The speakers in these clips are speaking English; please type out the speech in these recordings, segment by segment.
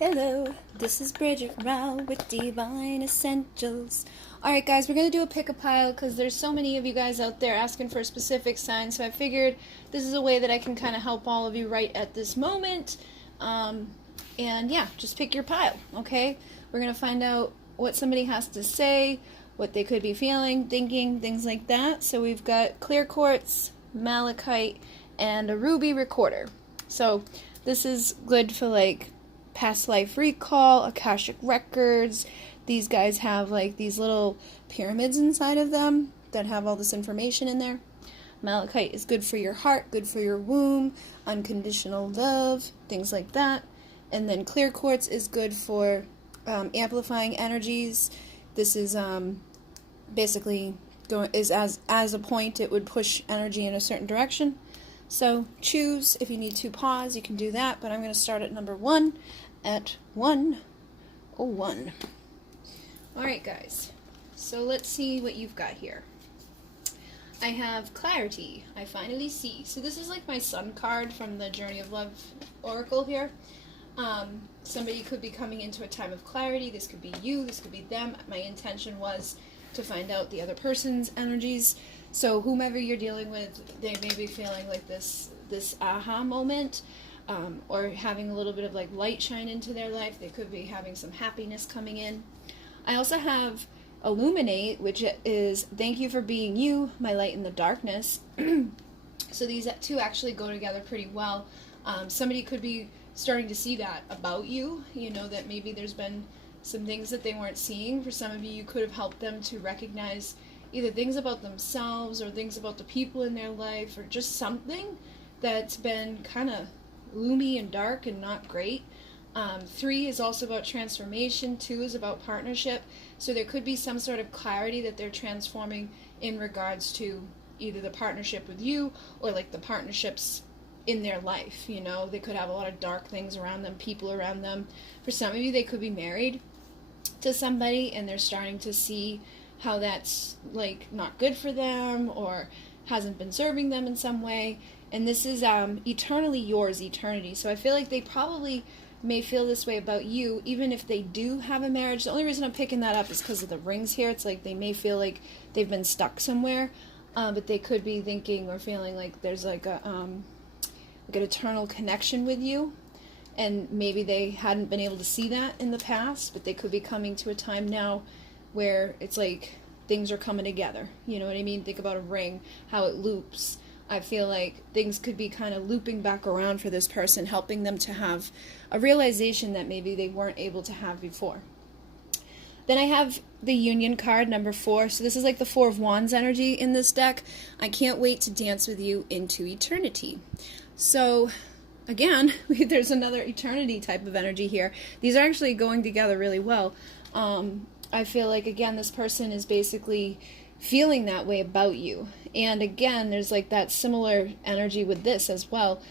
Hello, this is Bridget Rau with Divine Essentials. Alright guys, we're going to do a pick-a-pile because there's so many of you guys out there asking for a specific sign, so I figured this is a way that I can kind of help all of you right at this moment. And yeah, just pick your pile, okay? We're going to find out what somebody has to say, what they could be feeling, thinking, things like that. So we've got clear quartz, malachite, and a ruby recorder. So this is good for like past life recall, Akashic records. These guys have like these little pyramids inside of them that have all this information in there. Malachite is good for your heart, good for your womb, unconditional love, things like that. And then clear quartz is good for amplifying energies. This is basically as a point, it would push energy in a certain direction. So choose. If you need to pause, you can do that, but I'm going to start at number 1 at 101. Alright guys, so let's see what you've got here. I have clarity. I finally see. So this is like my sun card from the Journey of Love Oracle here. Somebody could be coming into a time of clarity. This could be you, this could be them. My intention was to find out the other person's energies. So whomever you're dealing with, they may be feeling like this aha moment, or having a little bit of like light shine into their life. They could be having some happiness coming in. I also have illuminate, which is thank you for being you, my light in the darkness. So these two actually go together pretty well. Somebody could be starting to see that about you, that maybe there's been some things that they weren't seeing. For some of you, you could have helped them to recognize either things about themselves or things about the people in their life, or just something that's been kind of gloomy and dark and not great. 3 is also about transformation. 2 is about partnership. So there could be some sort of clarity that they're transforming in regards to either the partnership with you or like the partnerships in their life. They could have a lot of dark things around them, people around them. For some of you, they could be married to somebody and they're starting to see how that's like not good for them or hasn't been serving them in some way. And this is eternally yours, eternity. So I feel like they probably may feel this way about you, even if they do have a marriage. The only reason I'm picking that up is because of the rings here. It's like they may feel like they've been stuck somewhere, but they could be thinking or feeling like there's like an eternal connection with you. And maybe they hadn't been able to see that in the past, but they could be coming to a time now where it's like things are coming together. You know what I mean? Think about a ring, how it loops. I feel like things could be kind of looping back around for this person, helping them to have a realization that maybe they weren't able to have before. Then I have the Union card, number 4. So this is like the 4 of Wands energy in this deck. I can't wait to dance with you into eternity. So again, there's another eternity type of energy here. These are actually going together really well. I feel like, again, this person is basically feeling that way about you. And again, there's like that similar energy with this as well.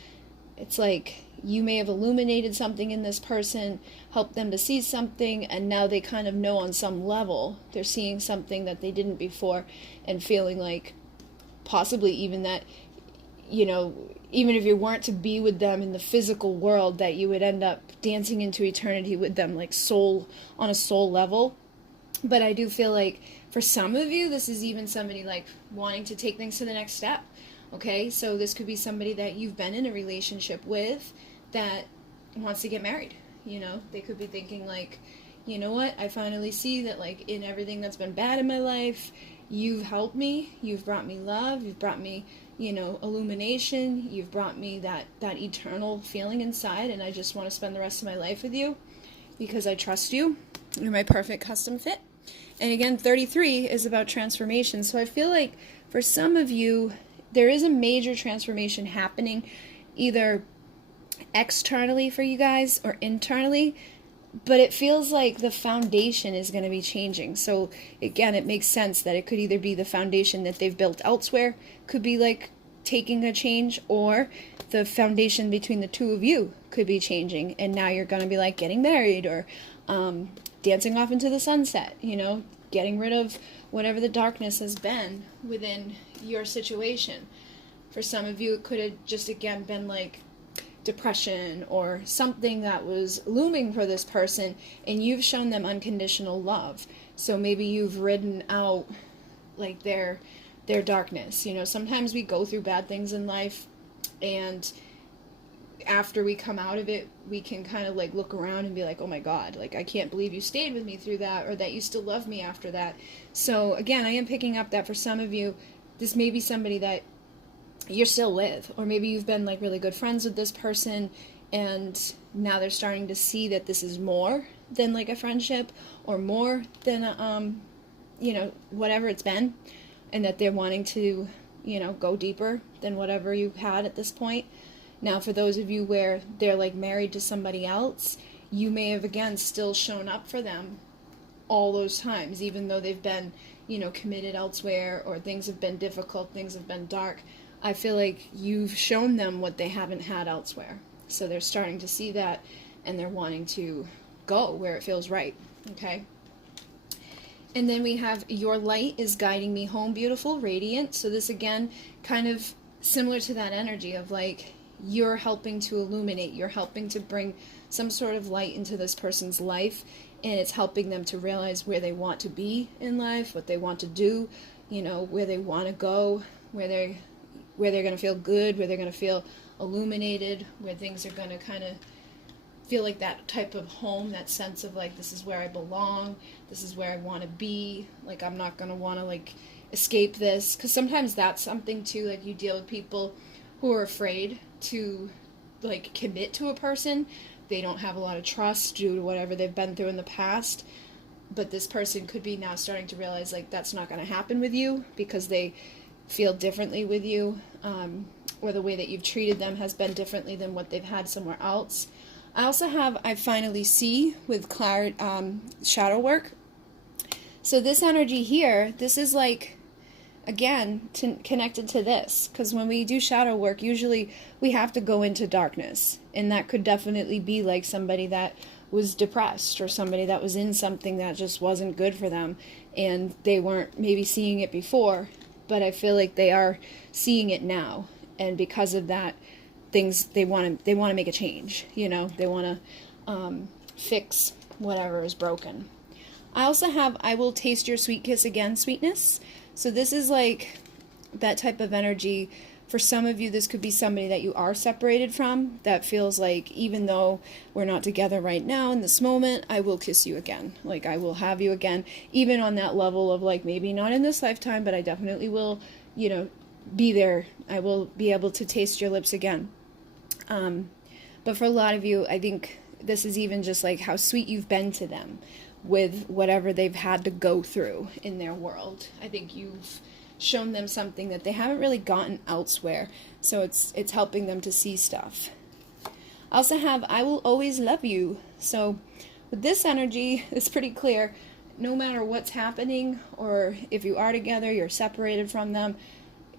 It's like you may have illuminated something in this person, helped them to see something, and now they kind of know on some level they're seeing something that they didn't before, and feeling like possibly even that, even if you weren't to be with them in the physical world, that you would end up dancing into eternity with them, like on a soul level. But I do feel like for some of you, this is even somebody like wanting to take things to the next step. Okay, so this could be somebody that you've been in a relationship with that wants to get married. They could be thinking like, you know what, I finally see that like in everything that's been bad in my life, you've helped me, you've brought me love, you've brought me, illumination, you've brought me that eternal feeling inside, and I just want to spend the rest of my life with you because I trust you. You're my perfect custom fit. And again, 33 is about transformation. So I feel like for some of you, there is a major transformation happening, either externally for you guys or internally, but it feels like the foundation is going to be changing. So again, it makes sense that it could either be the foundation that they've built elsewhere, could be like taking a change, or the foundation between the two of you could be changing, and now you're going to be like getting married or dancing off into the sunset, getting rid of whatever the darkness has been within your situation. For some of you, it could have just, again, been like depression or something that was looming for this person, and you've shown them unconditional love. So maybe you've ridden out like their darkness. You know, sometimes we go through bad things in life, and after we come out of it, we can kind of like look around and be like, oh my God, like I can't believe you stayed with me through that, or that you still love me after that. So again, I am picking up that for some of you, this may be somebody that you're still with, or maybe you've been like really good friends with this person, and now they're starting to see that this is more than like a friendship, or more than a, you know, whatever it's been, and that they're wanting to, you know, go deeper than whatever you've had at this point. Now, for those of you where they're like married to somebody else, you may have again still shown up for them all those times, even though they've been, you know, committed elsewhere, or things have been difficult, things have been dark. I feel like you've shown them what they haven't had elsewhere. So they're starting to see that, and they're wanting to go where it feels right, okay? And then we have your light is guiding me home, beautiful, radiant. So this again, kind of similar to that energy of like, you're helping to illuminate, you're helping to bring some sort of light into this person's life, and it's helping them to realize where they want to be in life, what they want to do, you know, where they want to go, where they're going to feel good, where they're going to feel illuminated, where things are going to kind of feel like that type of home, that sense of like, this is where I belong, this is where I want to be, like I'm not going to want to like escape this, because sometimes that's something too, like you deal with people who are afraid to like commit to a person. They don't have a lot of trust due to whatever they've been through in the past, but this person could be now starting to realize like that's not going to happen with you, because they feel differently with you, or the way that you've treated them has been differently than what they've had somewhere else. I also have I finally see with shadow work. So this energy here, this is like, again, connected to this, because when we do shadow work, usually we have to go into darkness, and that could definitely be like somebody that was depressed, or somebody that was in something that just wasn't good for them, and they weren't maybe seeing it before, but I feel like they are seeing it now, and because of that, they want to make a change, you know, they want to fix whatever is broken. I also have I will taste your sweet kiss again, sweetness. So this is like that type of energy. For some of you, this could be somebody that you are separated from, that feels like, even though we're not together right now in this moment, I will kiss you again. Like, I will have you again, even on that level of like, maybe not in this lifetime, but I definitely will, you know, be there. I will be able to taste your lips again. But for a lot of you, I think this is even just like how sweet you've been to them with whatever they've had to go through in their world. I think you've shown them something that they haven't really gotten elsewhere, so it's helping them to see stuff. I also have I will always love you. So with this energy, it's pretty clear, no matter what's happening, or if you are together, you're separated from them,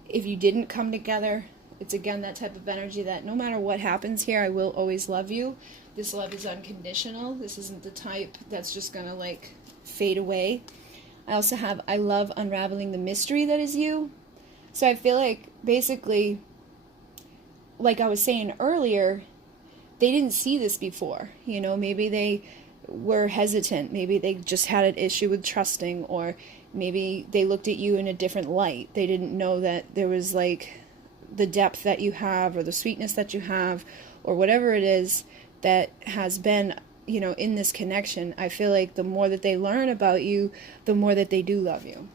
if you didn't come together, it's again that type of energy that no matter what happens here, I will always love you. This love is unconditional. This isn't the type that's just gonna like fade away. I also have I love unraveling the mystery that is you. So I feel like basically, like I was saying earlier, they didn't see this before. You know, maybe they were hesitant. Maybe they just had an issue with trusting, or maybe they looked at you in a different light. They didn't know that there was like the depth that you have, or the sweetness that you have, or whatever it is that has been, you know, in this connection. I feel like the more that they learn about you, the more that they do love you,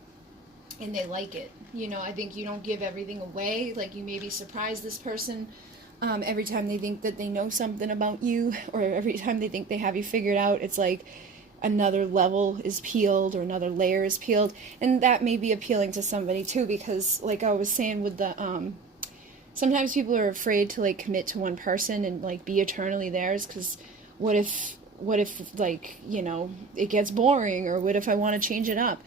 and they like it. You know, I think you don't give everything away. Like, you maybe surprise this person every time they think that they know something about you, or every time they think they have you figured out. It's like another level is peeled, or another layer is peeled, and that may be appealing to somebody too, because like I was saying with the sometimes people are afraid to like commit to one person and like be eternally theirs, because what if like, you know, it gets boring, or what if I want to change it up?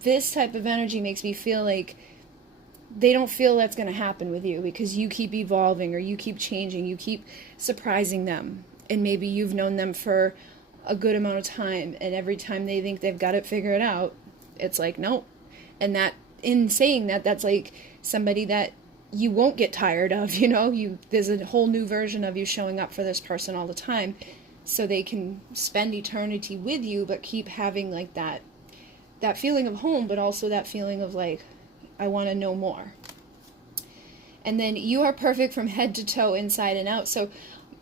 This type of energy makes me feel like they don't feel that's going to happen with you, because you keep evolving, or you keep changing, you keep surprising them, and maybe you've known them for a good amount of time, and every time they think they've got it figured out, it's like, nope. And that, in saying that, that's like somebody that you won't get tired of, you know, there's a whole new version of you showing up for this person all the time, so they can spend eternity with you, but keep having like that feeling of home, but also that feeling of like, I want to know more. And then you are perfect from head to toe, inside and out. So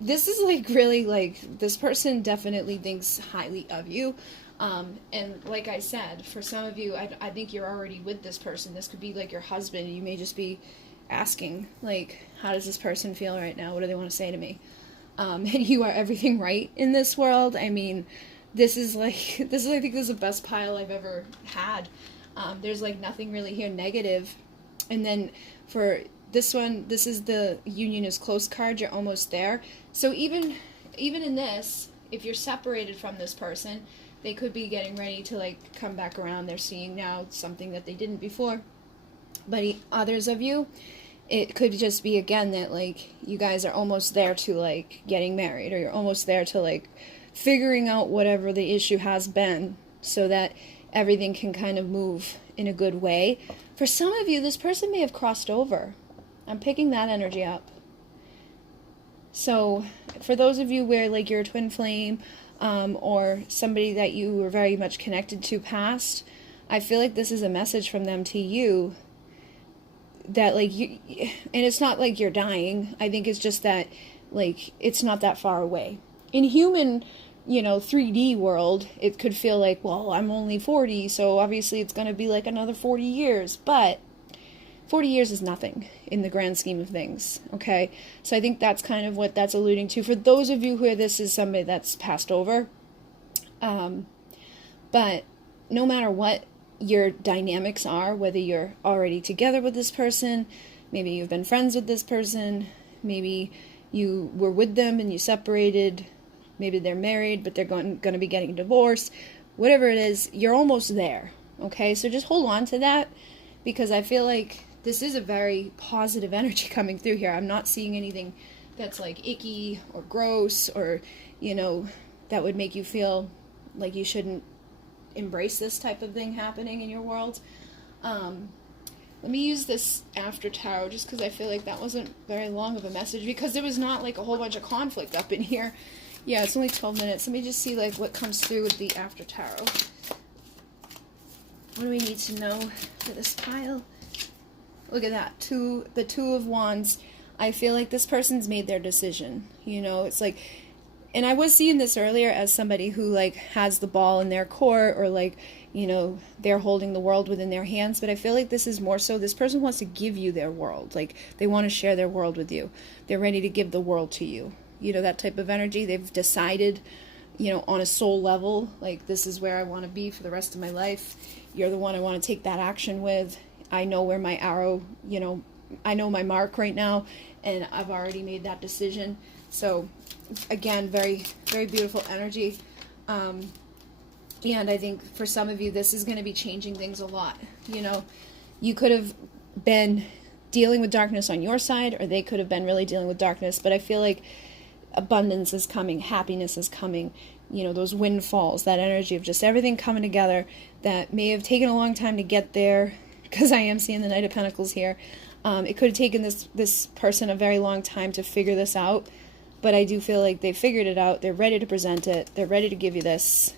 this is like really like, this person definitely thinks highly of you. And like I said, for some of you, I think you're already with this person. This could be like your husband. You may just be asking, like, how does this person feel right now? What do they want to say to me? And you are everything right in this world. I mean, this is I think this is the best pile I've ever had. There's like nothing really here negative. And then for this one, this is the Union is Close card. You're almost there. So even in this, if you're separated from this person, they could be getting ready to like come back around. They're seeing now something that they didn't before. But others of you, it could just be again that like you guys are almost there to like getting married, or you're almost there to like figuring out whatever the issue has been, so that everything can kind of move in a good way. For some of you, this person may have crossed over. I'm picking that energy up. So for those of you where like you're a twin flame, or somebody that you were very much connected to past, I feel like this is a message from them to you that like you, and it's not like you're dying. I think it's just that like it's not that far away. In human, 3D world, it could feel like, well, I'm only 40, so obviously it's going to be like another 40 years, but 40 years is nothing in the grand scheme of things, okay? So I think that's kind of what that's alluding to. For those of you who this is somebody that's passed over, but no matter what your dynamics are, whether you're already together with this person, maybe you've been friends with this person, maybe you were with them and you separated, maybe they're married but they're going to be getting divorced, whatever it is, you're almost there, okay? So just hold on to that, because I feel like this is a very positive energy coming through here. I'm not seeing anything that's like icky or gross or, that would make you feel like you shouldn't embrace this type of thing happening in your world. Let me use this after tarot just because I feel like that wasn't very long of a message, because there was not like a whole bunch of conflict up in here. Yeah, it's only 12 minutes. Let me just see like what comes through with the after tarot. What do we need to know for this pile? Look at that, the Two of Wands. I feel like this person's made their decision. It's like, and I was seeing this earlier as somebody who like has the ball in their court, or like, they're holding the world within their hands. But I feel like this is more so this person wants to give you their world. Like they want to share their world with you. They're ready to give the world to you. That type of energy. They've decided, on a soul level, like this is where I want to be for the rest of my life. You're the one I want to take that action with. I know where my arrow, I know my mark right now, and I've already made that decision. So again, very, very beautiful energy. And I think for some of you, this is going to be changing things a lot. You could have been dealing with darkness on your side, or they could have been really dealing with darkness. But I feel like abundance is coming, happiness is coming, those windfalls, that energy of just everything coming together that may have taken a long time to get there, because I am seeing the Knight of Pentacles here. It could have taken this person a very long time to figure this out, but I do feel like they figured it out. They're ready to present it. They're ready to give you this,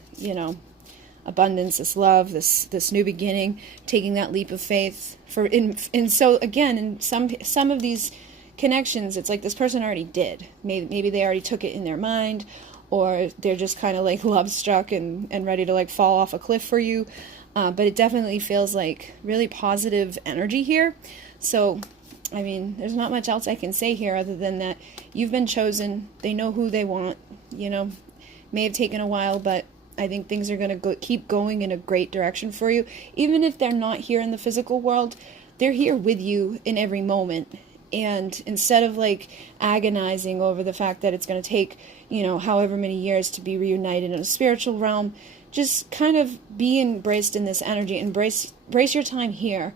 abundance, this love, this new beginning, taking that leap of faith. So again, in some of these connections, it's like this person already did. Maybe they already took it in their mind, or they're just kind of like love struck and ready to like fall off a cliff for you. But it definitely feels like really positive energy here. So, I mean, there's not much else I can say here other than that you've been chosen. They know who they want. May have taken a while, but I think things are going to keep going in a great direction for you. Even if they're not here in the physical world, they're here with you in every moment. And instead of like agonizing over the fact that it's going to take, however many years to be reunited in a spiritual realm, just kind of be embraced in this energy. Embrace your time here,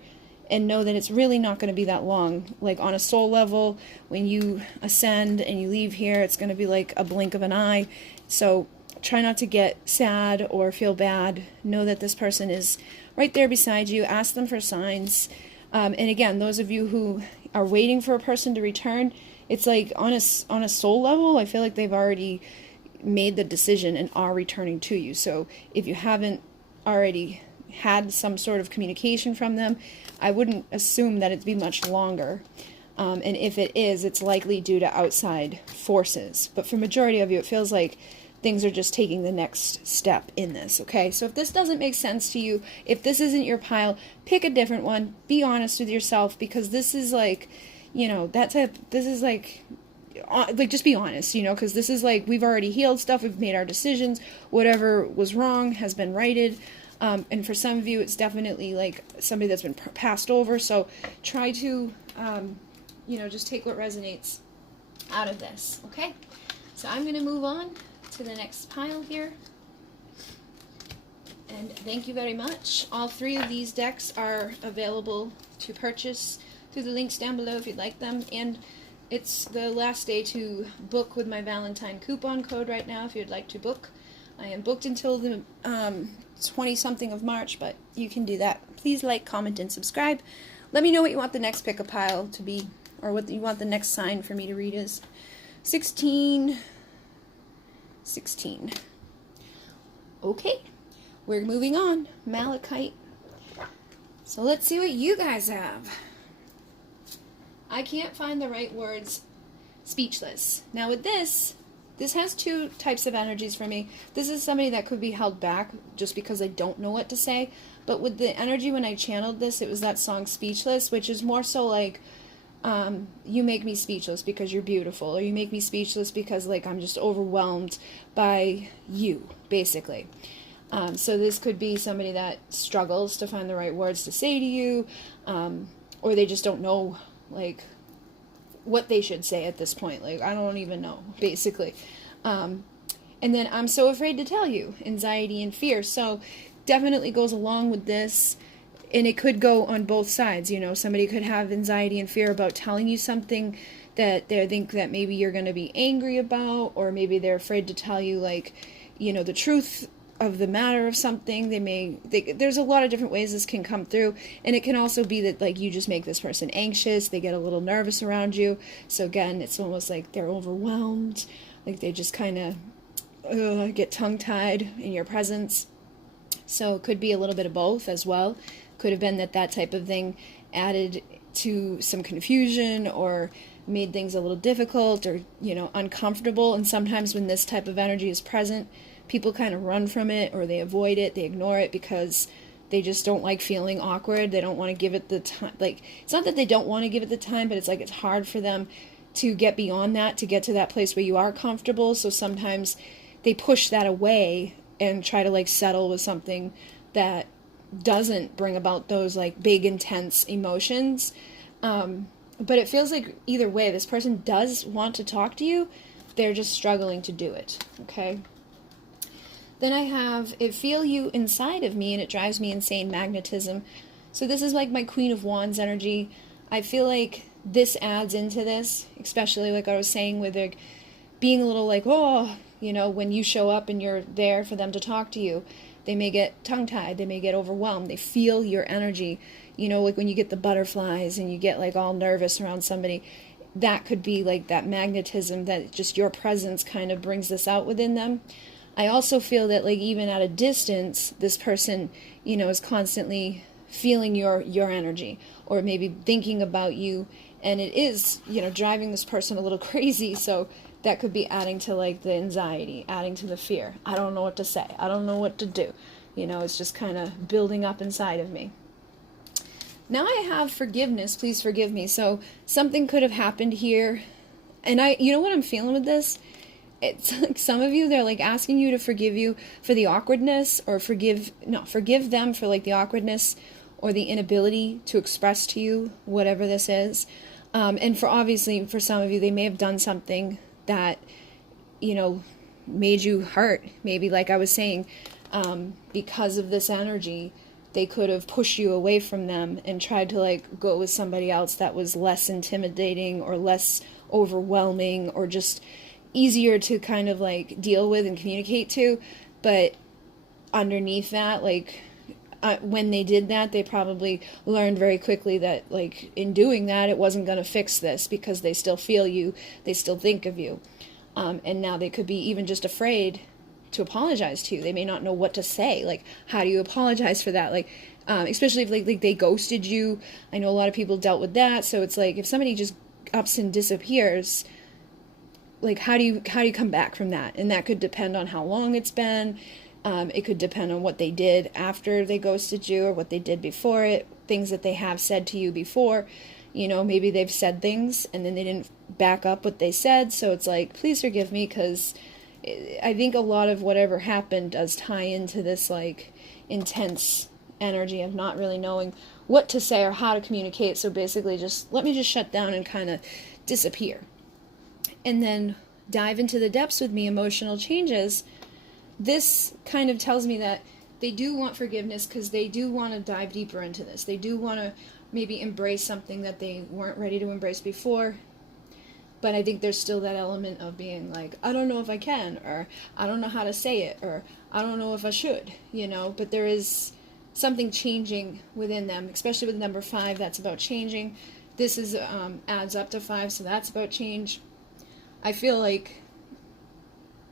and know that it's really not going to be that long. Like on a soul level, when you ascend and you leave here, it's going to be like a blink of an eye. So try not to get sad or feel bad. Know that this person is right there beside you. Ask them for signs. And again, those of you who, are waiting for a person to return, it's like on a soul level, I feel like they've already made the decision and are returning to you. So if you haven't already had some sort of communication from them, I wouldn't assume that it'd be much longer. And if it is, it's likely due to outside forces. But for majority of you, it feels like things are just taking the next step in this, okay? So if this doesn't make sense to you, if this isn't your pile, pick a different one. Be honest with yourself, because this is like, you know, this is like just be honest, you know, because this is like, we've already healed stuff, we've made our decisions, whatever was wrong has been righted. And for some of you, it's definitely like somebody that's been passed over. So try to, you know, just take what resonates out of this, okay? So I'm going to move on to the next pile here. And thank you very much. All 3 of these decks are available to purchase through the links down below if you'd like them. And it's the last day to book with my Valentine coupon code right now if you'd like to book. I am booked until the 20-something of March, but you can do that. Please like, comment, and subscribe. Let me know what you want the next pick a pile to be, or what you want the next sign for me to read is. 16. Okay, we're moving on. Malachite. So let's see what you guys have. I can't find the right words. Speechless. Now with this has 2 types of energies for me. This is somebody that could be held back just because they don't know what to say. But with the energy when I channeled this, it was that song Speechless, which is more so like, you make me speechless because you're beautiful, or you make me speechless because like I'm just overwhelmed by you, basically. So this could be somebody that struggles to find the right words to say to you, or they just don't know like what they should say at this point. Like, I don't even know, basically. And then I'm so afraid to tell you, anxiety and fear. So definitely goes along with this. And it could go on both sides, you know. Somebody could have anxiety and fear about telling you something that they think that maybe you're going to be angry about, or maybe they're afraid to tell you, like, you know, the truth of the matter of something. There's a lot of different ways this can come through, and it can also be that, like, you just make this person anxious, they get a little nervous around you. So again, it's almost like they're overwhelmed, like they just kind of get tongue-tied in your presence. So it could be a little bit of both as well. Could have been that type of thing added to some confusion or made things a little difficult or, you know, uncomfortable. And sometimes when this type of energy is present, people kind of run from it, or they avoid it, they ignore it because they just don't like feeling awkward. They don't want to give it the time. Like, it's not that they don't want to give it the time, but it's like it's hard for them to get beyond that, to get to that place where you are comfortable. So sometimes they push that away and try to like settle with something that doesn't bring about those like big intense emotions. But it feels like either way, this person does want to talk to you, they're just struggling to do it. Okay, then I have it feel you inside of me and it drives me insane, magnetism. So this is like my Queen of Wands energy. I feel like this adds into this, especially like I was saying with like being a little like, oh, you know, when you show up and you're there for them to talk to you, they may get tongue-tied, they may get overwhelmed, they feel your energy. You know, like when you get the butterflies and you get like all nervous around somebody, that could be like that magnetism, that just your presence kind of brings this out within them. I also feel that like even at a distance, this person, you know, is constantly feeling your energy, or maybe thinking about you, and it is, you know, driving this person a little crazy. So that could be adding to like the anxiety, adding to the fear. I don't know what to say. I don't know what to do. You know, it's just kind of building up inside of me. Now I have forgiveness. Please forgive me. So something could have happened here. And you know what I'm feeling with this? It's like some of you, they're like asking you to forgive you for the awkwardness, or forgive them for like the awkwardness or the inability to express to you whatever this is. And obviously for some of you, they may have done something that, you know, made you hurt. Maybe like I was saying, because of this energy, they could have pushed you away from them and tried to like go with somebody else that was less intimidating or less overwhelming or just easier to kind of like deal with and communicate to. But underneath that, like, when they did that, they probably learned very quickly that, like, in doing that, it wasn't going to fix this, because they still feel you, they still think of you. And now they could be even just afraid to apologize to you. They may not know what to say. Like, how do you apologize for that? Like, especially if like they ghosted you. I know a lot of people dealt with that. So it's like, if somebody just ups and disappears, like, how do you come back from that? And that could depend on how long it's been. It could depend on what they did after they ghosted you, or what they did before it, things that they have said to you before. You know, maybe they've said things and then they didn't back up what they said. So it's like, please forgive me, because I think a lot of whatever happened does tie into this, like, intense energy of not really knowing what to say or how to communicate. So basically, just let me just shut down and kind of disappear. And then dive into the depths with me, emotional changes. This kind of tells me that they do want forgiveness, because they do want to dive deeper into this. They do want to maybe embrace something that they weren't ready to embrace before. But I think there's still that element of being like, I don't know if I can, or I don't know how to say it, or I don't know if I should, you know. But there is something changing within them, especially with number 5, that's about changing. This is adds up to 5, so that's about change. I feel like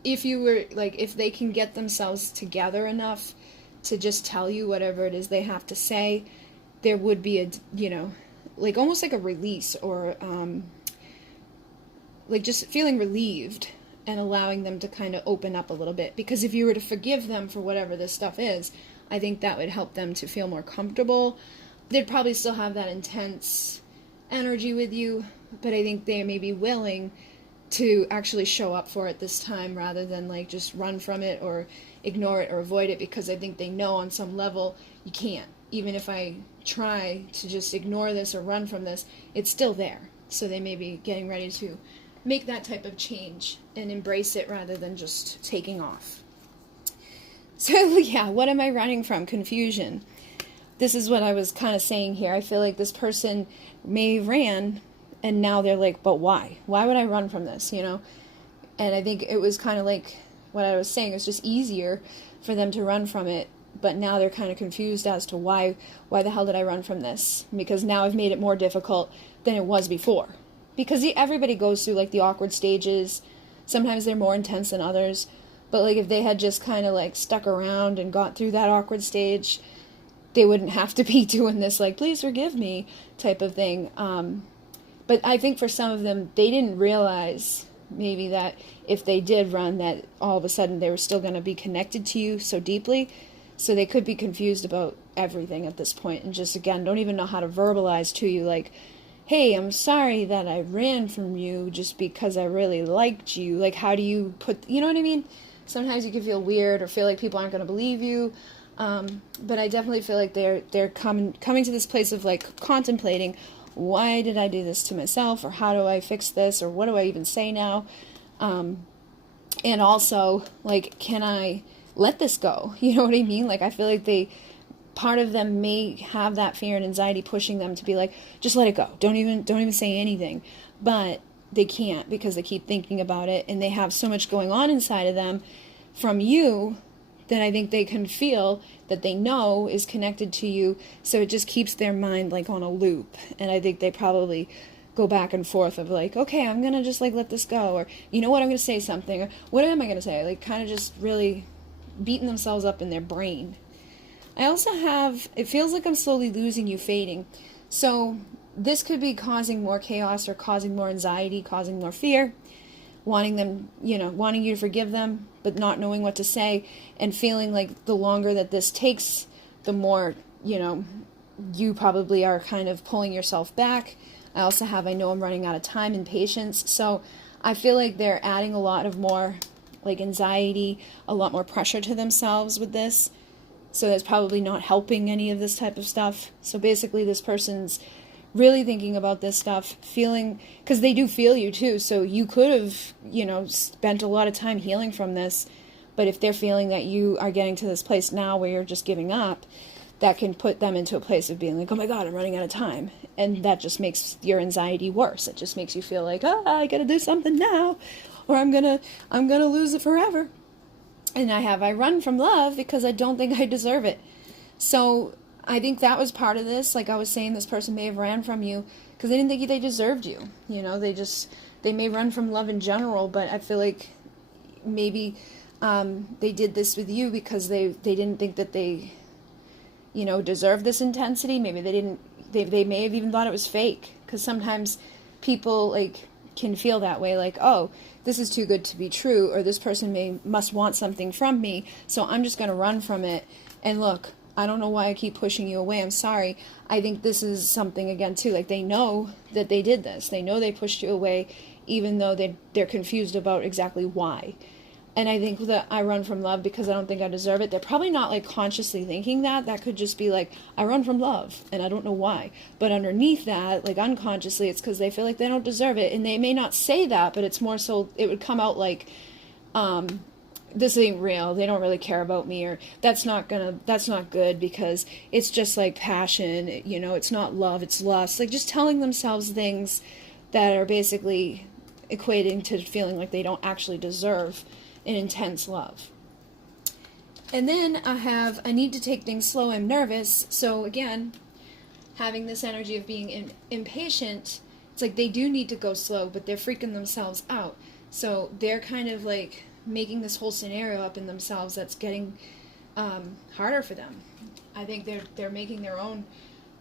if they can get themselves together enough to just tell you whatever it is they have to say, there would be a, you know, like almost like a release, or like just feeling relieved and allowing them to kind of open up a little bit. Because if you were to forgive them for whatever this stuff is, I think that would help them to feel more comfortable. They'd probably still have that intense energy with you, but I think they may be willing to actually show up for it this time, rather than like just run from it or ignore it or avoid it, because I think they know on some level you can't. Even if I try to just ignore this or run from this, it's still there. So they may be getting ready to make that type of change and embrace it rather than just taking off. So yeah, what am I running from? Confusion. This is what I was kind of saying here. I feel like this person may have ran, and now they're like, but why? Why would I run from this, you know? And I think it was kind of like what I was saying. It's just easier for them to run from it, but now they're kind of confused as to why the hell did I run from this? Because now I've made it more difficult than it was before. Because everybody goes through like the awkward stages. Sometimes they're more intense than others. But like if they had just kind of like stuck around and got through that awkward stage, they wouldn't have to be doing this like, please forgive me type of thing. But I think for some of them, they didn't realize maybe that if they did run, that all of a sudden they were still going to be connected to you so deeply. So they could be confused about everything at this point, and just, again, don't even know how to verbalize to you, like, hey, I'm sorry that I ran from you just because I really liked you. Like, how do you put, you know what I mean? Sometimes you can feel weird or feel like people aren't going to believe you. But I definitely feel like they're coming to this place of, like, contemplating, why did I do this to myself, or how do I fix this, or what do I even say now? And also, like, can I let this go? You know what I mean? Like, I feel like part of them may have that fear and anxiety pushing them to be like, just let it go. Don't even say anything. But they can't, because they keep thinking about it, and they have so much going on inside of them from you that I think they can feel that they know is connected to you. So it just keeps their mind like on a loop. And I think they probably go back and forth of like, okay, I'm going to just like let this go. Or, you know what, I'm going to say something. Or what am I going to say? Like, kind of just really beating themselves up in their brain. I also have, it feels like I'm slowly losing you, fading. So this could be causing more chaos, or causing more anxiety, causing more fear, wanting you to forgive them, but not knowing what to say, and feeling like the longer that this takes, the more, you probably are kind of pulling yourself back. I also have, I know I'm running out of time and patience. So I feel like they're adding a lot of more like anxiety, a lot more pressure to themselves with this. So that's probably not helping any of this type of stuff. So basically this person's really thinking about this stuff, feeling, because they do feel you too. So you could have, spent a lot of time healing from this. But if they're feeling that you are getting to this place now where you're just giving up, that can put them into a place of being like, oh my God, I'm running out of time. And that just makes your anxiety worse. It just makes you feel like, I gotta do something now, or I'm gonna lose it forever. And I run from love because I don't think I deserve it. So I think that was part of this. Like I was saying, this person may have ran from you because they didn't think they deserved you. You know, they may run from love in general, but I feel like maybe they did this with you because they didn't think that they, you know, deserved this intensity. Maybe they may have even thought it was fake, because sometimes people like can feel that way, like, oh, this is too good to be true, or this person must want something from me, so I'm just going to run from it. And look, I don't know why I keep pushing you away. I'm sorry. I think this is something, again, too, like they know that they did this. They know they pushed you away, even though they're confused about exactly why. And I think that I run from love because I don't think I deserve it. They're probably not like consciously thinking that. That could just be like, I run from love and I don't know why. But underneath that, like unconsciously, it's because they feel like they don't deserve it. And they may not say that, but it's more so it would come out like, this ain't real. They don't really care about me, or that's not good because it's just like passion. You know, it's not love, it's lust. Like just telling themselves things that are basically equating to feeling like they don't actually deserve an intense love. And then I need to take things slow. I'm nervous. So again, having this energy of being impatient, it's like they do need to go slow, but they're freaking themselves out. So they're kind of like making this whole scenario up in themselves that's getting harder for them. I think they're making their own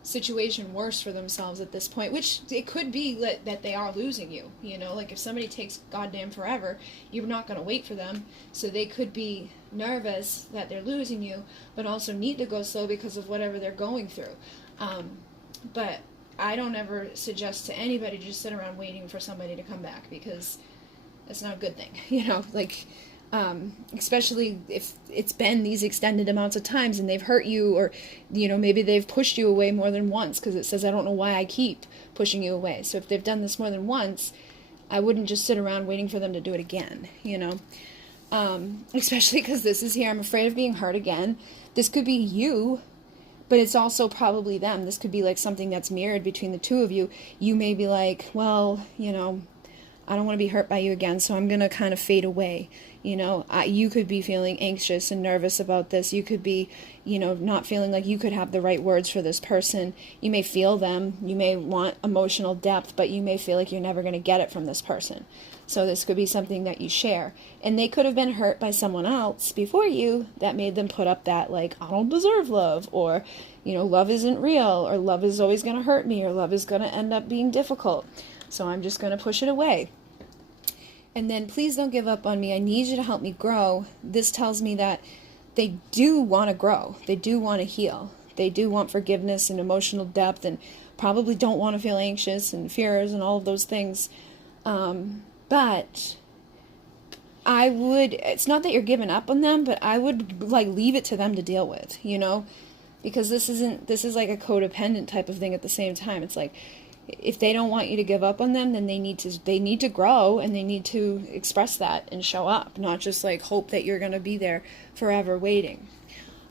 situation worse for themselves at this point, which it could be that they are losing you. You know, like if somebody takes goddamn forever, you're not going to wait for them, so they could be nervous that they're losing you, but also need to go slow because of whatever they're going through. But I don't ever suggest to anybody to just sit around waiting for somebody to come back, because that's not a good thing. You know, like especially if it's been these extended amounts of times and they've hurt you, or, you know, maybe they've pushed you away more than once, because it says, I don't know why I keep pushing you away. So if they've done this more than once, I wouldn't just sit around waiting for them to do it again, you know, especially because this is here. I'm afraid of being hurt again. This could be you, but it's also probably them. This could be like something that's mirrored between the two of you. You may be like, well, you know, I don't want to be hurt by you again, so I'm going to kind of fade away. You know, you could be feeling anxious and nervous about this. You could be, you know, not feeling like you could have the right words for this person. You may feel them. You may want emotional depth, but you may feel like you're never going to get it from this person. So this could be something that you share. And they could have been hurt by someone else before you that made them put up that, like, I don't deserve love, or, you know, love isn't real, or love is always going to hurt me, or love is going to end up being difficult, so I'm just going to push it away. And then please don't give up on me. I need you to help me grow. This tells me that they do want to grow. They do want to heal. They do want forgiveness and emotional depth, and probably don't want to feel anxious and fears and all of those things. But it's not that you're giving up on them, but I would like leave it to them to deal with, you know, because this is like a codependent type of thing at the same time. It's like, if they don't want you to give up on them, then they need to grow, and they need to express that and show up, not just like hope that you're going to be there forever waiting.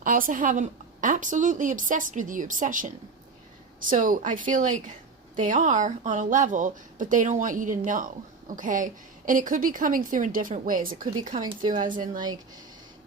I also have them absolutely obsessed with you, obsession. So I feel like they are on a level, but they don't want you to know, okay? And it could be coming through in different ways. It could be coming through as in like,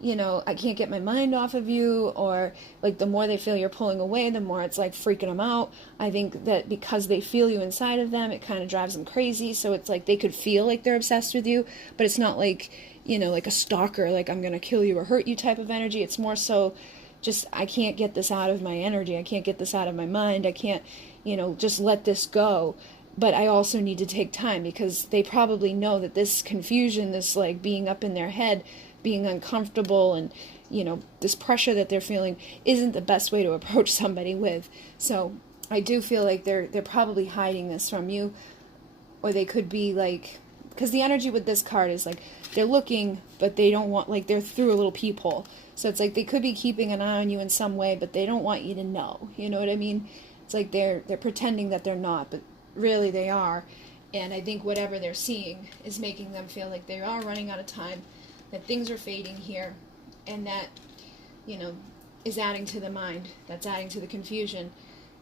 you know, I can't get my mind off of you, or like the more they feel you're pulling away, the more it's like freaking them out. I think that because they feel you inside of them, it kind of drives them crazy. So it's like they could feel like they're obsessed with you, but it's not like, you know, like a stalker, like I'm going to kill you or hurt you type of energy. It's more so just, I can't get this out of my energy. I can't get this out of my mind. I can't, you know, just let this go. But I also need to take time, because they probably know that this confusion, this like being up in their head, being uncomfortable, and, you know, this pressure that they're feeling isn't the best way to approach somebody with. So I do feel like they're probably hiding this from you, or they could be like, because the energy with this card is like they're looking, but they don't want, like they're through a little peephole. So it's like they could be keeping an eye on you in some way, but they don't want you to know. You know what I mean? It's like they're pretending that they're not, but really they are. And I think whatever they're seeing is making them feel like they are running out of time, that things are fading here, and that, you know, is adding to the mind, that's adding to the confusion,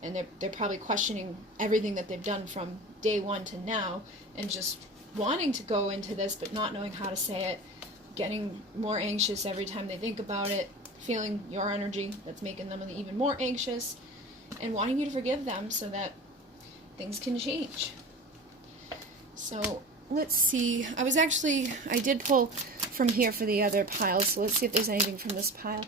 and they're probably questioning everything that they've done from day one to now, and just wanting to go into this but not knowing how to say it, getting more anxious every time they think about it, feeling your energy that's making them even more anxious, and wanting you to forgive them so that things can change. So let's see. I did pull from here for the other pile, so let's see if there's anything from this pile.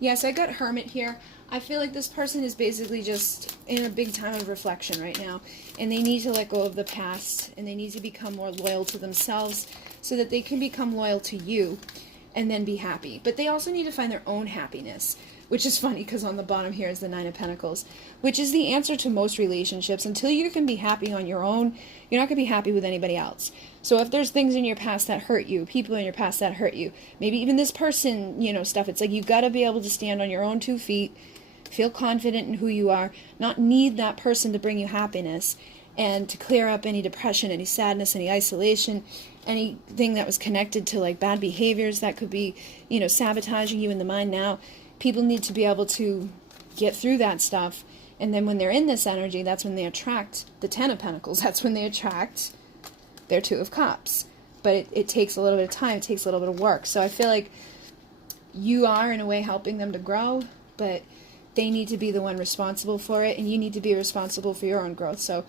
Yes, I got Hermit here. I feel like this person is basically just in a big time of reflection right now, and they need to let go of the past, and they need to become more loyal to themselves so that they can become loyal to you and then be happy. But they also need to find their own happiness, which is funny because on the bottom here is the Nine of Pentacles, which is the answer to most relationships. Until you can be happy on your own, you're not going to be happy with anybody else. So if there's things in your past that hurt you, people in your past that hurt you, maybe even this person, stuff, it's like you got to be able to stand on your own 2 feet, feel confident in who you are, not need that person to bring you happiness, and to clear up any depression, any sadness, any isolation, anything that was connected to like bad behaviors that could be, sabotaging you in the mind now. People need to be able to get through that stuff. And then when they're in this energy, that's when they attract the Ten of Pentacles. That's when they attract their Two of Cups. But it takes a little bit of time. It takes a little bit of work. So I feel like you are, in a way, helping them to grow. But they need to be the one responsible for it. And you need to be responsible for your own growth. So,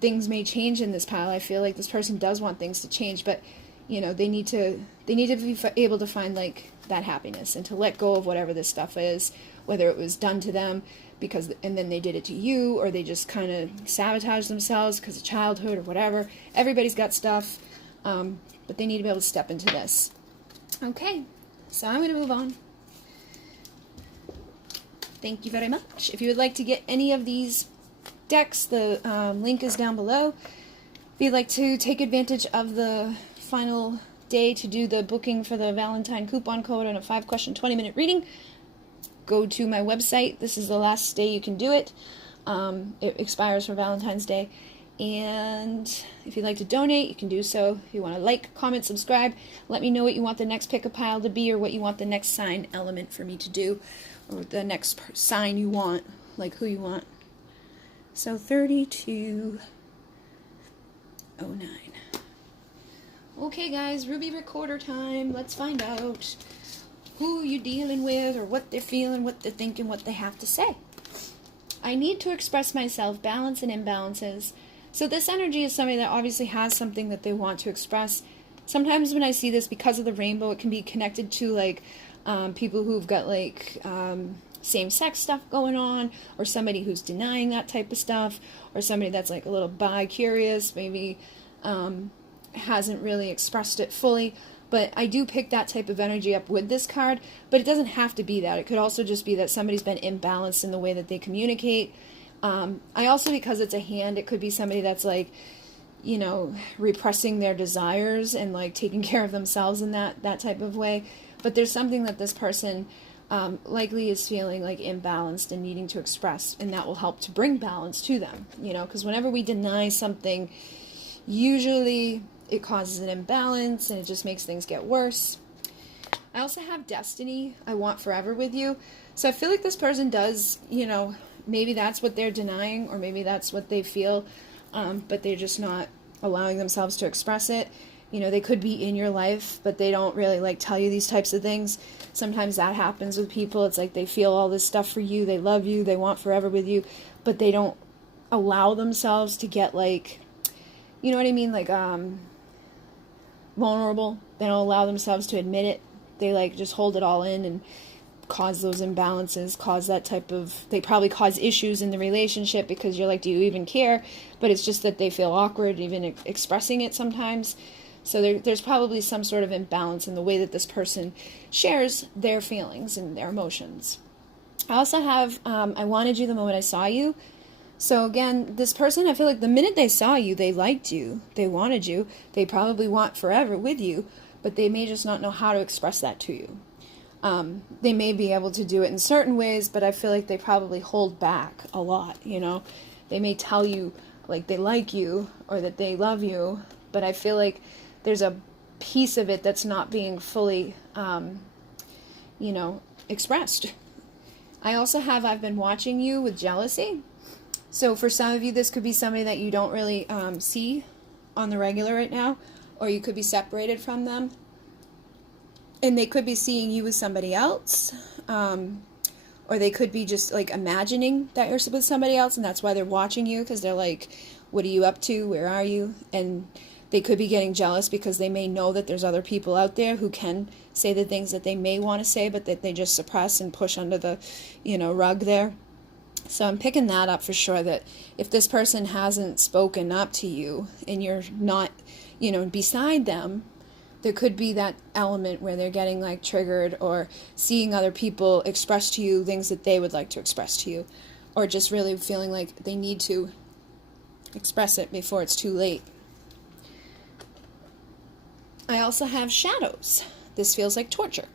things may change in this pile. I feel like this person does want things to change. But, they need to be able to find, like, that happiness and to let go of whatever this stuff is, whether it was done to them and then they did it to you, or they just kind of sabotaged themselves because of childhood or whatever. Everybody's got stuff, but they need to be able to step into this. Okay, so I'm going to move on. Thank you very much. If you would like to get any of these decks, the link is down below. If you'd like to take advantage of the final day to do the booking for the Valentine coupon code and a 5-question 20-minute reading, go to my website. This is the last day you can do it. It expires for Valentine's Day. And if you'd like to donate, you can do so. If you want to like, comment, subscribe, let me know what you want the next pick-a-pile to be, or what you want the next sign element for me to do, or the next sign you want, like who you want. So 3209. Okay guys, Ruby recorder time. Let's find out who you're dealing with, or what they're feeling, what they're thinking, what they have to say. I need to express myself, balance and imbalances. So this energy is somebody that obviously has something that they want to express. Sometimes when I see this, because of the rainbow, it can be connected to like people who've got like same-sex stuff going on, or somebody who's denying that type of stuff, or somebody that's like a little bi-curious, maybe hasn't really expressed it fully. But I do pick that type of energy up with this card, but it doesn't have to be that. It could also just be that somebody's been imbalanced in the way that they communicate. I also, because it's a hand, it could be somebody that's like, repressing their desires and like taking care of themselves in that type of way. But there's something that this person likely is feeling like imbalanced and needing to express, and that will help to bring balance to them, because whenever we deny something, usually it causes an imbalance and it just makes things get worse. I also have Destiny. I want forever with you. So I feel like this person does, maybe that's what they're denying, or maybe that's what they feel, but they're just not allowing themselves to express it. They could be in your life, but they don't really like tell you these types of things. Sometimes that happens with people. It's like they feel all this stuff for you, they love you, they want forever with you, but they don't allow themselves to get like, you know what I mean, like vulnerable. They don't allow themselves to admit it. They like just hold it all in and cause those imbalances, cause that type of, they probably cause issues in the relationship because you're like, do you even care? But it's just that they feel awkward even expressing it sometimes. So there's probably some sort of imbalance in the way that this person shares their feelings and their emotions. I also have, I wanted you the moment I saw you. So again, this person, I feel like the minute they saw you, they liked you, they wanted you, they probably want forever with you, but they may just not know how to express that to you. They may be able to do it in certain ways, but I feel like they probably hold back a lot, They may tell you like they like you or that they love you, but I feel like there's a piece of it that's not being fully, expressed. I also have I've been watching you with jealousy. So for some of you, this could be somebody that you don't really see on the regular right now, or you could be separated from them. And they could be seeing you with somebody else, or they could be just like imagining that you're with somebody else, and that's why they're watching you, because they're like, what are you up to? Where are you? And they could be getting jealous because they may know that there's other people out there who can say the things that they may want to say, but that they just suppress and push under the, rug there. So I'm picking that up for sure, that if this person hasn't spoken up to you and you're not, beside them, there could be that element where they're getting like triggered, or seeing other people express to you things that they would like to express to you, or just really feeling like they need to express it before it's too late. I also have shadows. This feels like torture.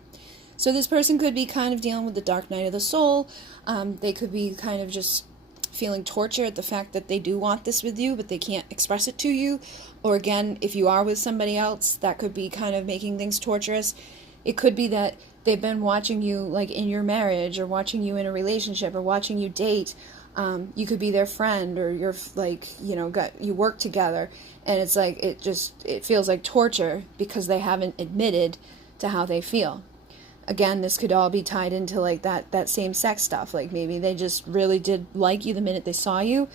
So this person could be kind of dealing with the dark night of the soul. They could be kind of just feeling torture at the fact that they do want this with you, but they can't express it to you. Or again, if you are with somebody else, that could be kind of making things torturous. It could be that they've been watching you like in your marriage, or watching you in a relationship, or watching you date. You could be their friend, or you're like, you work together, and it's like, it feels like torture because they haven't admitted to how they feel. Again, this could all be tied into like that same sex stuff. Like maybe they just really did like you the minute they saw you,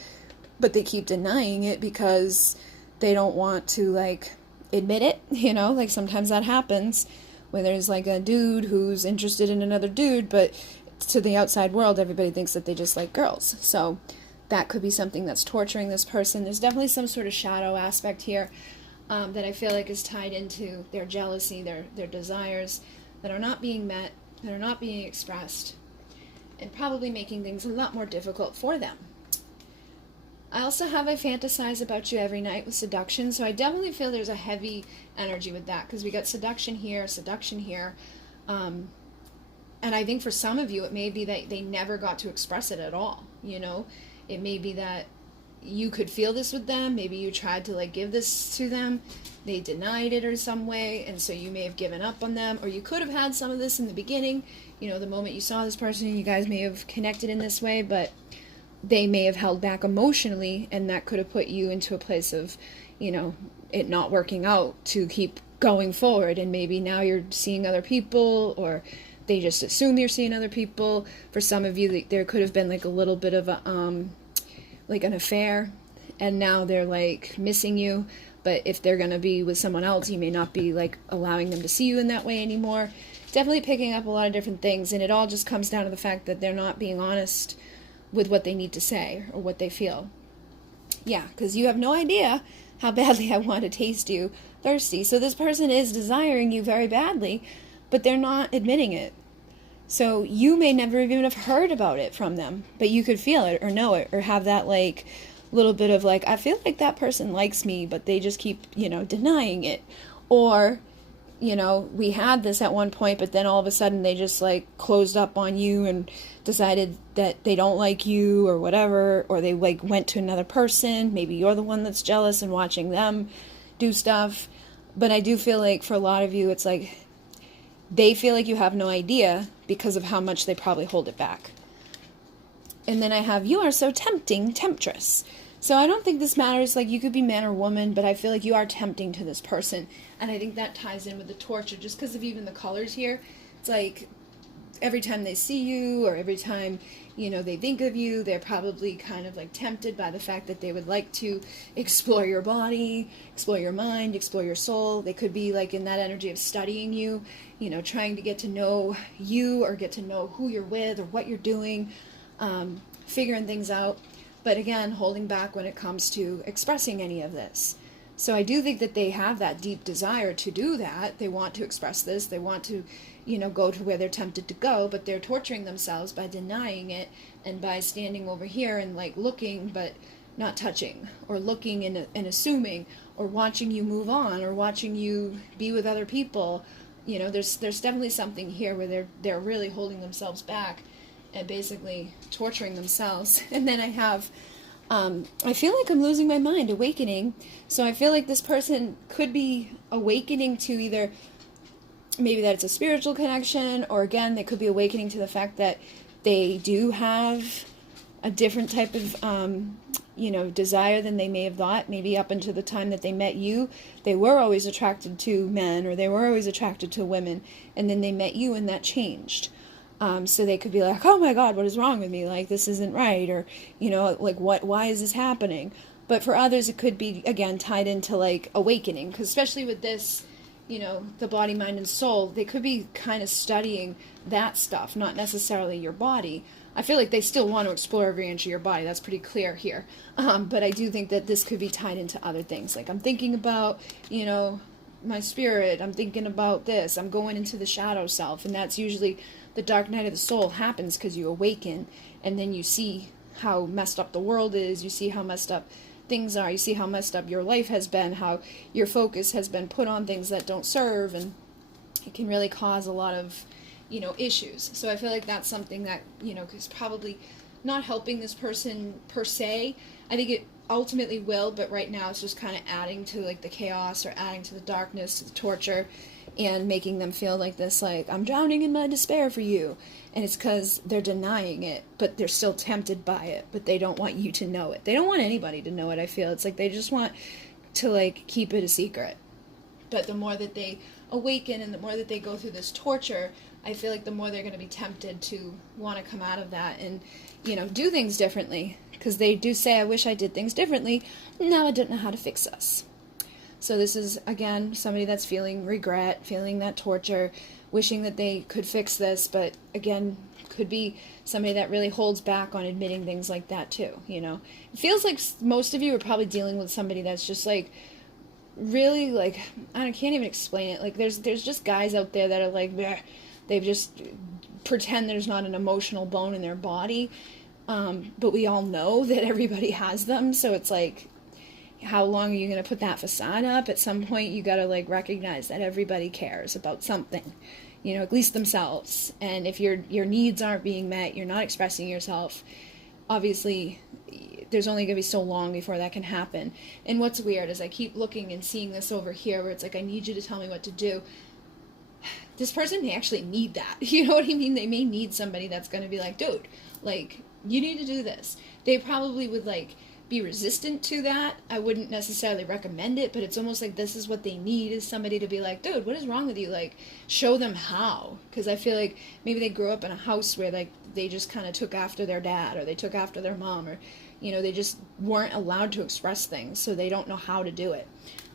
but they keep denying it because they don't want to like admit it, like sometimes that happens where there's like a dude who's interested in another dude, but to the outside world, everybody thinks that they just like girls. So that could be something that's torturing this person. There's definitely some sort of shadow aspect here that I feel like is tied into their jealousy, their desires that are not being met, that are not being expressed, and probably making things a lot more difficult for them. I also have I fantasize about you every night with seduction, so I definitely feel there's a heavy energy with that, because we got seduction here. And I think for some of you, it may be that they never got to express it at all, It may be that you could feel this with them. Maybe you tried to like give this to them. They denied it in some way, and so you may have given up on them. Or you could have had some of this in the beginning, the moment you saw this person, you guys may have connected in this way, but they may have held back emotionally, and that could have put you into a place of, it not working out to keep going forward. And maybe now you're seeing other people, or they just assume you're seeing other people. For some of you, there could have been like a little bit of a, like an affair, and now they're like missing you. But if they're going to be with someone else, you may not be like allowing them to see you in that way anymore. Definitely picking up a lot of different things, and it all just comes down to the fact that they're not being honest with what they need to say or what they feel. Yeah, because you have no idea how badly I want to taste you thirsty. So this person is desiring you very badly, but they're not admitting it. So you may never even have heard about it from them, but you could feel it or know it, or have that like little bit of like, I feel like that person likes me, but they just keep, denying it. Or, we had this at one point, but then all of a sudden they just like closed up on you and decided that they don't like you or whatever, or they like went to another person. Maybe you're the one that's jealous and watching them do stuff. But I do feel like for a lot of you, it's like they feel like you have no idea because of how much they probably hold it back. And then I have, you are so tempting, temptress. So I don't think this matters, like you could be man or woman, but I feel like you are tempting to this person. And I think that ties in with the torture, just because of even the colors here. It's like every time they see you, or every time, they think of you, they're probably kind of like tempted by the fact that they would like to explore your body, explore your mind, explore your soul. They could be like in that energy of studying you, trying to get to know you, or get to know who you're with or what you're doing, figuring things out. But again, holding back when it comes to expressing any of this. So I do think that they have that deep desire to do that. They want to express this. They want to, go to where they're tempted to go, but they're torturing themselves by denying it, and by standing over here and like looking but not touching, or looking and assuming, or watching you move on, or watching you be with other people. There's definitely something here where they're really holding themselves back and basically torturing themselves. And then I have, I feel like I'm losing my mind, awakening. So I feel like this person could be awakening to either maybe that it's a spiritual connection, or again, they could be awakening to the fact that they do have a different type of, desire than they may have thought. Maybe up until the time that they met you, they were always attracted to men, or they were always attracted to women, and then they met you and that changed. So they could be like, oh my God, what is wrong with me? Like, this isn't right. Or, like, why is this happening? But for others, it could be, again, tied into, like, awakening. Because especially with this, the body, mind, and soul, they could be kind of studying that stuff, not necessarily your body. I feel like they still want to explore every inch of your body. That's pretty clear here. But I do think that this could be tied into other things. Like, I'm thinking about, my spirit. I'm thinking about this. I'm going into the shadow self. And that's usually the dark night of the soul happens because you awaken. And then you see how messed up the world is. You see how messed up things are. You see how messed up your life has been. How your focus has been put on things that don't serve. And it can really cause a lot of issues. So I feel like that's something that, is probably not helping this person per se. I think it ultimately will, but right now it's just kind of adding to like the chaos, or adding to the darkness, to the torture, and making them feel like this, like, I'm drowning in my despair for you. And it's because they're denying it, but they're still tempted by it, but they don't want you to know it. They don't want anybody to know it, I feel. It's like they just want to, like, keep it a secret. But the more that they awaken and the more that they go through this torture, I feel like the more they're going to be tempted to want to come out of that and, do things differently. Because they do say, I wish I did things differently. Now I don't know how to fix us. So this is, again, somebody that's feeling regret, feeling that torture, wishing that they could fix this. But, again, could be somebody that really holds back on admitting things like that, too, It feels like most of you are probably dealing with somebody that's just, like, really, like, I can't even explain it. Like, there's just guys out there that are like, bleh. They just pretend there's not an emotional bone in their body, but we all know that everybody has them, so it's like, how long are you going to put that facade up? At some point, you got to, like, recognize that everybody cares about something, at least themselves, and if your needs aren't being met, you're not expressing yourself, obviously, there's only going to be so long before that can happen. And what's weird is I keep looking and seeing this over here, where it's like, I need you to tell me what to do. This person may actually need that. You know what I mean? They may need somebody that's going to be like, dude, like, you need to do this. They probably would, like, be resistant to that. I wouldn't necessarily recommend it, but it's almost like this is what they need, is somebody to be like, dude, what is wrong with you? Like, show them how. Because I feel like maybe they grew up in a house where, like, they just kind of took after their dad, or they took after their mom, or, they just weren't allowed to express things, so they don't know how to do it.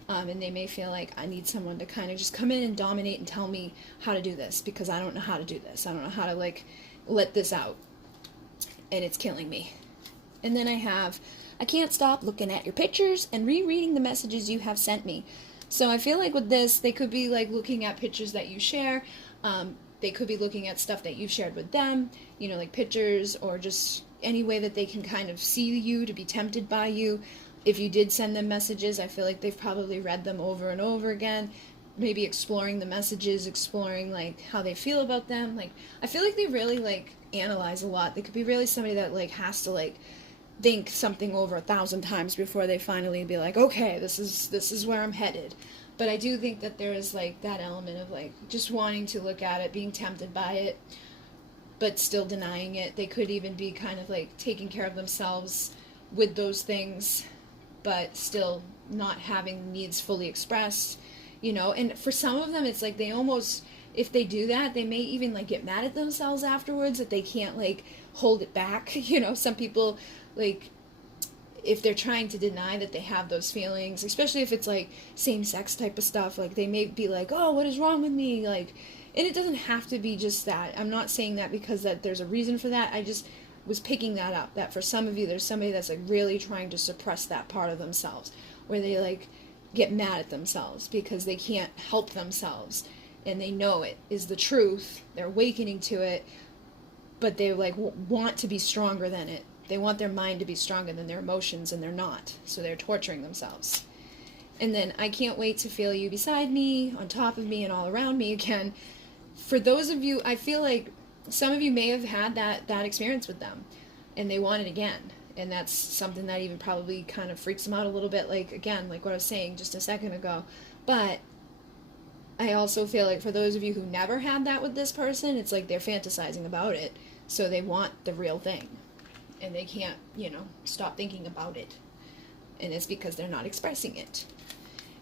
And they may feel like, I need someone to kind of just come in and dominate and tell me how to do this, because I don't know how to do this. I don't know how to, like, let this out. And it's killing me. And then I can't stop looking at your pictures and rereading the messages you have sent me. So I feel like with this, they could be, like, looking at pictures that you share. They could be looking at stuff that you've shared with them, like pictures, or just any way that they can kind of see you, to be tempted by you. If you did send them messages, I feel like they've probably read them over and over again, maybe exploring the messages, exploring, like, how they feel about them. Like, I feel like they really, like, analyze a lot. They could be really somebody that, like, has to, like, think something over 1,000 times before they finally be like, okay, this is where I'm headed. But I do think that there is, like, that element of, like, just wanting to look at it, being tempted by it, but still denying it. They could even be kind of, like, taking care of themselves with those things, but still not having needs fully expressed, and for some of them, it's like they almost, if they do that, they may even, like, get mad at themselves afterwards, that they can't, like, hold it back. Some people, like, if they're trying to deny that they have those feelings, especially if it's, like, same-sex type of stuff, like, they may be like, oh, what is wrong with me, like, and it doesn't have to be just that. I'm not saying that because that there's a reason for that. I just was picking that up, that for some of you, there's somebody that's, like, really trying to suppress that part of themselves, where they, like, get mad at themselves because they can't help themselves, and they know it is the truth, they're awakening to it, but they, like, want to be stronger than it. They want their mind to be stronger than their emotions, and they're not, so they're torturing themselves. And then, I can't wait to feel you beside me, on top of me, and all around me again. For those of you, I feel like some of you may have had that experience with them, and they want it again. And that's something that even probably kind of freaks them out a little bit, like, again, like what I was saying just a second ago. But I also feel like for those of you who never had that with this person, it's like they're fantasizing about it, so they want the real thing. and they can't, you know, stop thinking about it. And it's because they're not expressing it.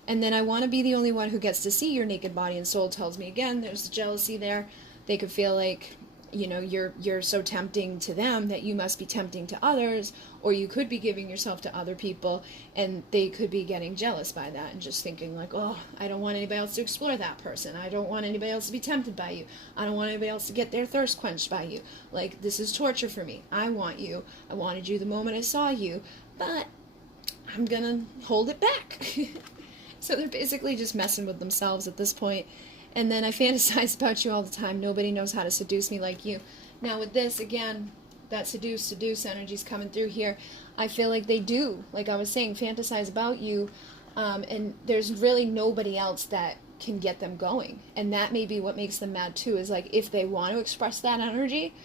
And then I want to be the only one who gets to see your naked body and soul tells me again, there's the jealousy there. They could feel like, you know, you're so tempting to them that you must be tempting to others, or you could be giving yourself to other people, and they could be getting jealous by that and just thinking like, oh, I don't want anybody else to explore that person. I don't want anybody else to be tempted by you. I don't want anybody else to get their thirst quenched by you. Like, this is torture for me. I want you. I wanted you the moment I saw you, but I'm gonna hold it back. So they're basically just messing with themselves at this point. And then I fantasize about you all the time. Nobody knows how to seduce me like you. Now with this, again, that seduce energy's coming through here. I feel like they do, like I was saying, fantasize about you. And there's really nobody else that can get them going. And that may be what makes them mad too, is like if they want to express that energy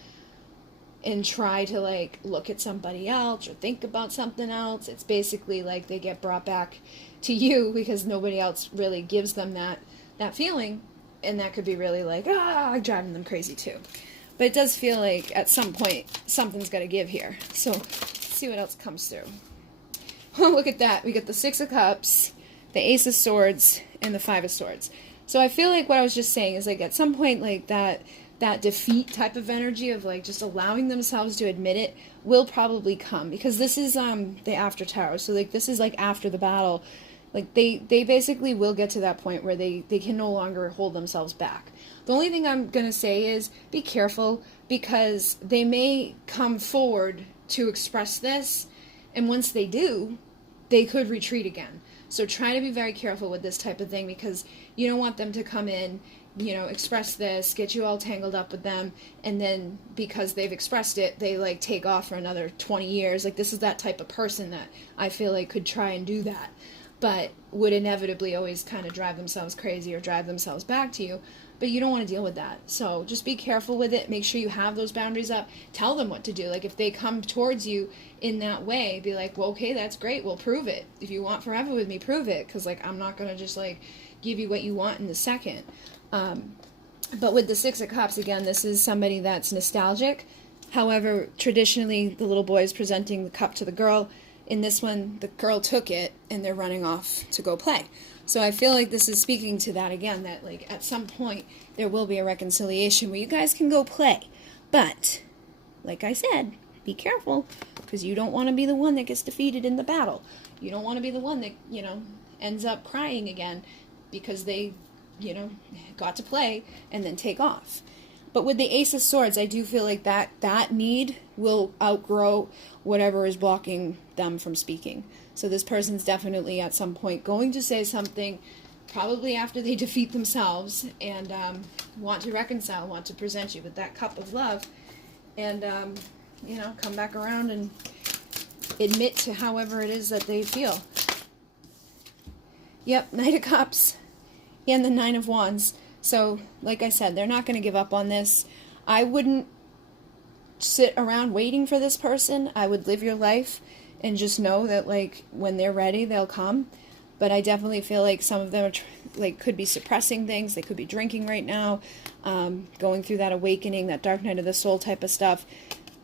and try to like look at somebody else or think about something else, it's basically like they get brought back to you because nobody else really gives them that feeling. And that could be really like, driving them crazy too. But it does feel like at some point something's got to give here. So let's see what else comes through. Oh, look at that. We got the Six of Cups, the Ace of Swords, and the Five of Swords. So I feel like what I was just saying is like at some point like that defeat type of energy of like just allowing themselves to admit it will probably come, because this is the after tarot. So like this is like after the battle. Like, they basically will get to that point where they can no longer hold themselves back. The only thing I'm going to say is be careful, because they may come forward to express this, and once they do, they could retreat again. So try to be very careful with this type of thing, because you don't want them to come in, you know, express this, get you all tangled up with them, and then because they've expressed it, they, like, take off for another 20 years. Like, this is that type of person that I feel like could try and do that, but would inevitably always kind of drive themselves crazy or drive themselves back to you. But you don't want to deal with that. So just be careful with it. Make sure you have those boundaries up. Tell them what to do. Like if they come towards you in that way, be like, well, okay, that's great. We'll prove it. If you want forever with me, prove it. Because like I'm not going to just like give you what you want in the second. But with the Six of Cups, again, this is somebody that's nostalgic. However, traditionally, the little boy is presenting the cup to the girl. In this one, the girl took it, and they're running off to go play. So I feel like this is speaking to that again, that like at some point there will be a reconciliation where you guys can go play. But, like I said, be careful, because you don't want to be the one that gets defeated in the battle. You don't want to be the one that, you know, ends up crying again because they, you know, got to play and then take off. But with the Ace of Swords, I do feel like that need will outgrow whatever is blocking them from speaking. So this person's definitely at some point going to say something, probably after they defeat themselves, and want to reconcile, want to present you with that cup of love, and, you know, come back around and admit to however it is that they feel. Yep, Knight of Cups and the Nine of Wands. So, like I said, they're not going to give up on this. I wouldn't sit around waiting for this person. I would live your life and just know that, like, when they're ready, they'll come. But I definitely feel like some of them are, could be suppressing things. They could be drinking right now, going through that awakening, that dark night of the soul type of stuff.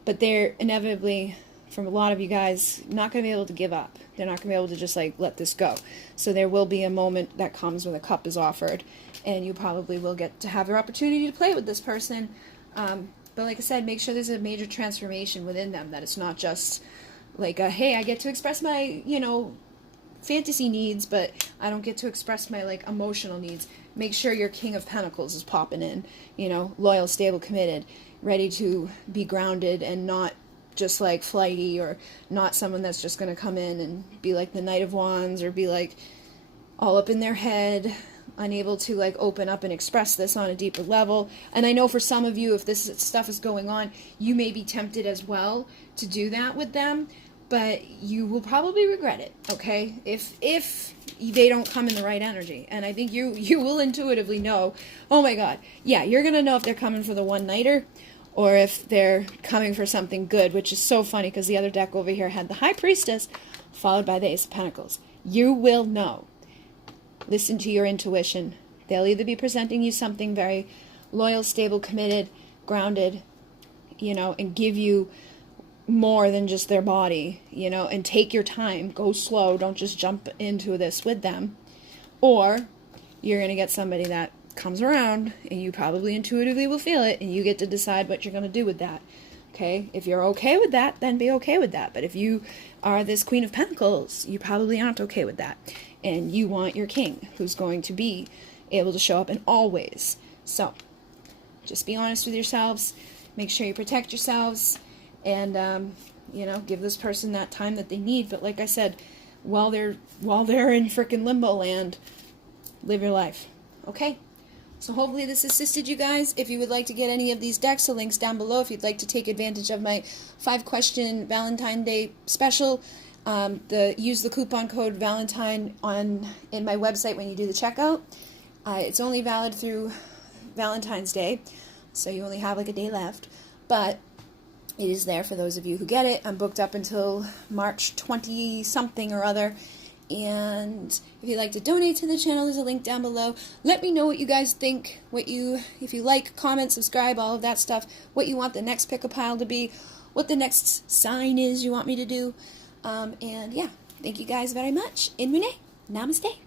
But they're inevitably, from a lot of you guys, not going to be able to give up. They're not going to be able to just, like, let this go. So there will be a moment that comes when the cup is offered, and you probably will get to have your opportunity to play with this person. But like I said, make sure there's a major transformation within them, that it's not just like, hey, I get to express my, you know, fantasy needs, but I don't get to express my, like, emotional needs. Make sure your King of Pentacles is popping in, you know, loyal, stable, committed, ready to be grounded and not just, like, flighty, or not someone that's just going to come in and be like the Knight of Wands, or be, like, all up in their head, unable to, like, open up and express this on a deeper level. And I know for some of you, if this stuff is going on, you may be tempted as well to do that with them, but you will probably regret it, okay? If they don't come in the right energy. And I think you will intuitively know, oh my god, yeah, you're going to know if they're coming for the one-nighter or if they're coming for something good, which is so funny because the other deck over here had the High Priestess followed by the Ace of Pentacles. You will know. Listen to your intuition. They'll either be presenting you something very loyal, stable, committed, grounded, you know, and give you more than just their body, you know, and take your time, go slow, don't just jump into this with them. Or you're going to get somebody that comes around and you probably intuitively will feel it, and you get to decide what you're going to do with that. Okay? If you're okay with that, then be okay with that. But if you are this Queen of Pentacles, you probably aren't okay with that. And you want your king, who's going to be able to show up in all ways. So, just be honest with yourselves. Make sure you protect yourselves. And, you know, give this person that time that they need. But like I said, while they're in frickin' limbo land, live your life. Okay? So hopefully this assisted you guys. If you would like to get any of these decks, the link's down below. If you'd like to take advantage of my 5-question Valentine Day special, use the coupon code Valentine in my website when you do the checkout. It's only valid through Valentine's Day, so you only have like a day left. But it is there for those of you who get it. I'm booked up until March 20-something or other. And if you'd like to donate to the channel, there's a link down below. Let me know what you guys think, if you like, comment, subscribe, all of that stuff, what you want the next pick-a-pile to be, what the next sign is you want me to do. And yeah, thank you guys very much. In Renee, namaste.